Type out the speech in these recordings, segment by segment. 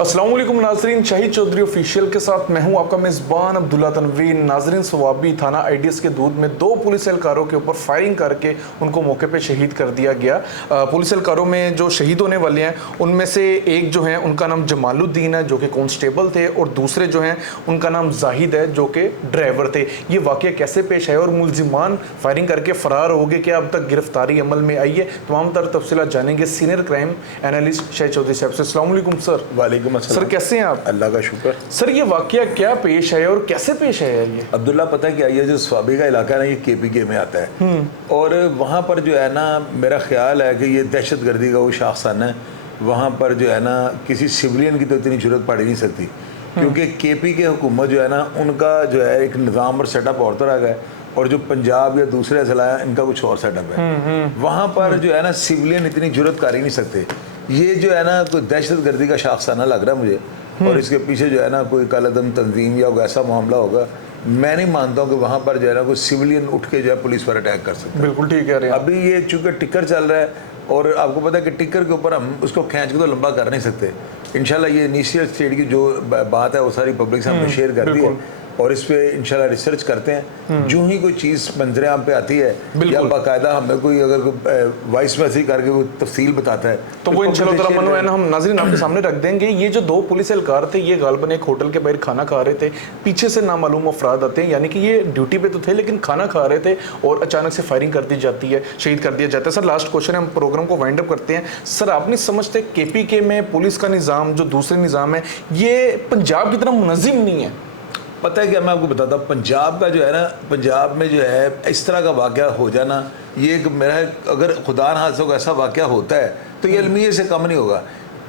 अस्सलाम वालेकुम नाजरीन, शाहिद चौधरी ऑफिशियल के साथ मैं हूं आपका मेज़बान अब्दुल्ला तनवीर। नाजरीन, सवाबी थाना आईडीएस के दूध में 2 पुलिस एहलकारों के ऊपर फायरिंग करके उनको मौके पे शहीद कर दिया गया। पुलिस एहलकारों में जो शहीद होने वाले हैं उनमें से एक जो है उनका नाम जमालुद्दीन है जो कि कांस्टेबल थे, और दूसरे जो हैं उनका नाम जाहिद है जो कि ड्राइवर थे। ये वाक़या कैसे पेश आया और मुलजिमान फायरिंग करके फ़रार हो गए, क्या अब तक गिरफ्तारी अमल में आई है, तमाम तर तफसीलात जानेंगे senior crime analyst Shahid Chaudhry साहब से। अस्सलाम वालेकुम सर। वालेकुम सर, कैसे हैं आप? अल्लाह का शुक्र। सर, ये वाकया क्या पेश है और कैसे पेश है ये? अब्दुल्ला, पता है क्या, ये जो स्वाबी का इलाका है ना, ये केपीके में आता है और वहाँ पर जो है ना, मेरा ख्याल है कि ये दहशत गर्दी का वो शाखसाना है। वहाँ पर जो है ना किसी सिविलियन की तो इतनी जरूरत पड़ ही नहीं सकती, क्योंकि केपीके हुकूमत जो है ना उनका जो है एक निज़ाम और सेटअप और तरह का है, और जो पंजाब या दूसरे अजला है इनका कुछ और सेटअप है। वहाँ पर जो है ना सिविलियन इतनी जरूरत कर ही नहीं सकते। ये जो है ना कोई दहशत गर्दी का शाखसाना लग रहा है मुझे, और इसके पीछे जो है ना कोई कालादम तंजीम या वैसा मामला होगा। मैं नहीं मानता हूँ कि वहाँ पर जो है ना कोई सिविलियन उठ के जो है पुलिस पर अटैक कर सकता है। बिल्कुल ठीक कह रहे हैं। अभी ये चूँकि टिकर चल रहा है और आपको पता है कि टिकर के ऊपर हम उसको खींच के तो लंबा कर नहीं सकते। इंशाल्लाह ये इनिशियल स्टेज की जो बात है वो सारी पब्लिक से हमने शेयर कर दी है, और इस पे इंशाल्लाह रिसर्च करते हैं। जो ही कोई चीज़ मंजरे आम पे आती है या बाकायदा हमें कोई अगर कोई वॉइस मैसेज करके वो तफसील बताता है तो वो इंशाल्लाह हम नाज़रीन आपके सामने रख देंगे। ये जो 2 पुलिस एहलकार थे, ये गालबन एक होटल के बाहर खाना खा रहे थे। पीछे से नामालूम अफराद आते हैं, यानी कि ये ड्यूटी पे तो थे लेकिन खाना खा रहे थे, और अचानक से फायरिंग कर दी जाती है, शहीद कर दिया जाता है। सर, लास्ट क्वेश्चन है, हम प्रोग्राम को वाइंड अप करते हैं। सर, आप नहीं समझते केपीके में पुलिस का निज़ाम जो दूसरे निज़ाम है ये पंजाब की तरह मुनज़्ज़म नहीं है? पता है क्या, मैं आपको बताता हूँ, पंजाब का जो है ना, पंजाब में जो है इस तरह का वाक़या हो जाना, ये एक मेरा अगर खुदा न हादसों का ऐसा वाक़या होता है तो ये अलमिये से कम नहीं होगा।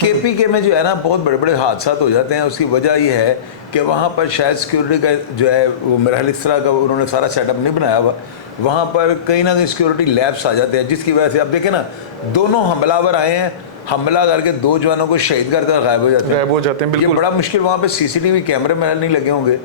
केपीके में जो है ना बहुत बड़े बड़े हादसा हो जाते हैं। उसकी वजह ये है कि वहाँ पर शायद सिक्योरिटी का जो है वो मेरा इस तरह का उन्होंने सारा सेटअप नहीं बनाया हुआ। वहाँ पर कहीं ना कहीं सिक्योरिटी लैब्स आ जाते हैं, जिसकी वजह से आप देखें ना, दोनों हमलावर आए हैं, हमला करके 2 जवानों को शहीद करते और गायब हो जाते हैं। बिल्कुल। ये बड़ा मुश्किल, वहाँ पे सीसीटीवी कैमरे में नहीं लगे होंगे,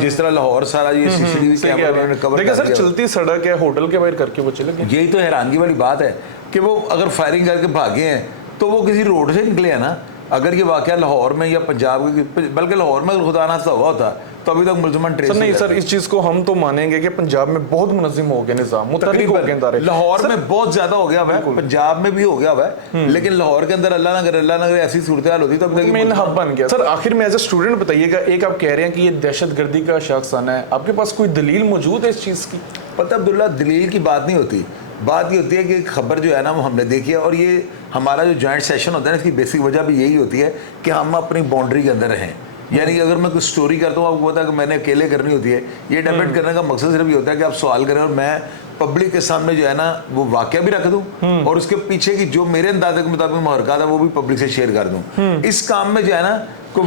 जिस तरह लाहौर सारा ये सीसीटीवी कैमरे ने कवर कर सर, दिया। चलती सड़क है, होटल के बाहर करके वो चले गए। यही तो हैरानगी वाली बात है कि वो अगर फायरिंग करके भागे हैं तो वो किसी रोड से निकले हैं ना। अगर ये वाकया लाहौर में या पंजाब के, बल्कि लाहौर में अगर खुदा ना हुआ होता तो अभी तक मुलजमान ट्रेस नहीं सर, इस चीज को हम तो मानेंगे कि पंजाब में बहुत मुनज़्ज़म हो गया निज़ाम, मुतकरीब हो गया। लाहौर में बहुत ज्यादा हो गया हुआ है, पंजाब में भी हो गया हुआ है, लेकिन लाहौर के अंदर अल्लाह ना करे ऐसी सूरत हाल होती तो अभी तक मेन हब बन गया। सर, आखिर में एज ए स्टूडेंट बताइएगा, एक आप कह रहे हैं कि ये दहशत गर्दी का शाखसाना है, आपके पास कोई दलील मौजूद है इस चीज़ की? पता अब्दुल्ला, दलील की बात नहीं होती। बात ये होती है कि खबर जो है ना वो हमने देखी है, और ये हमारा जो जॉइंट सेशन होता है ना, इसकी बेसिक वजह भी यही होती है कि हम अपनी बाउंड्री के अंदर रहें। यानी कि अगर मैं कुछ स्टोरी करता हूँ, आपको पता है कि मैंने अकेले करनी होती है। ये डिबेट करने का मकसद सिर्फ ये होता है कि आप सवाल करें और मैं पब्लिक के सामने जो है ना वो वाकया भी रख दूं, और उसके पीछे की जो मेरे अंदाजे के मुताबिक महरकत है वो भी पब्लिक से शेयर कर दूं। इस काम में जो है ना कोई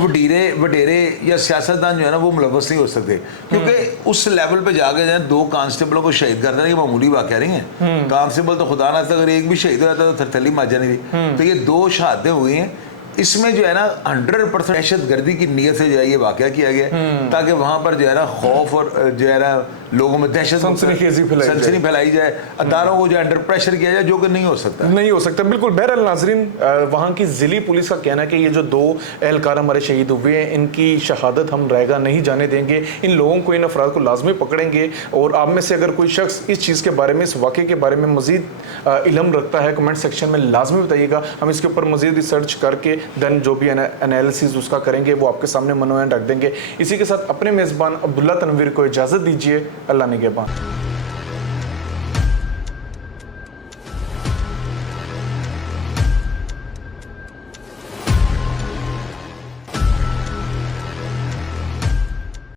वडेरे या सियासतदान जो है ना वो मुलव्वस नहीं हो सकते, क्योंकि उस लेवल पे जाके जो है 2 कांस्टेबलों को शहीद कर देना ये मामूली वाकया नहीं है। कांस्टेबल तो खुदा ना, अगर एक भी शहीद हो जाता तो थरथली मच जानी थी। तो ये 2 शहादतें हुई हैं। इसमें जो है ना 100% दहशत गर्दी की नीयत से जो है ये वाकया किया गया, ताकि वहाँ पर जो है ना खौफ और जो है ना लोगों में दहशत सनसनी फैलाई जाए, अदारों को जो अंडर प्रेशर किया जाए, जो कि नहीं हो सकता। बिल्कुल। बहरहाल नाजरीन, वहाँ की जिली पुलिस का कहना है कि ये जो 2 एहलकार हमारे शहीद हुए हैं, इनकी शहादत हम रहेगा नहीं जाने देंगे। इन लोगों को, इन अफराद को लाजमी पकड़ेंगे, और आप में से अगर कोई शख्स इस चीज़ के बारे में, इस वाक़े के बारे में मज़ीद इल्म रखता है, कमेंट सेक्शन में लाजमी बताइएगा। हम इसके ऊपर मज़ीद रिसर्च करके देन जो भी एनालिसिस उसका करेंगे वो आपके सामने मनोनयन रख देंगे। इसी के साथ अपने मेज़बान अब्दुल्ला तनवीर को इजाज़त दीजिए। अल्लाह निगहबान।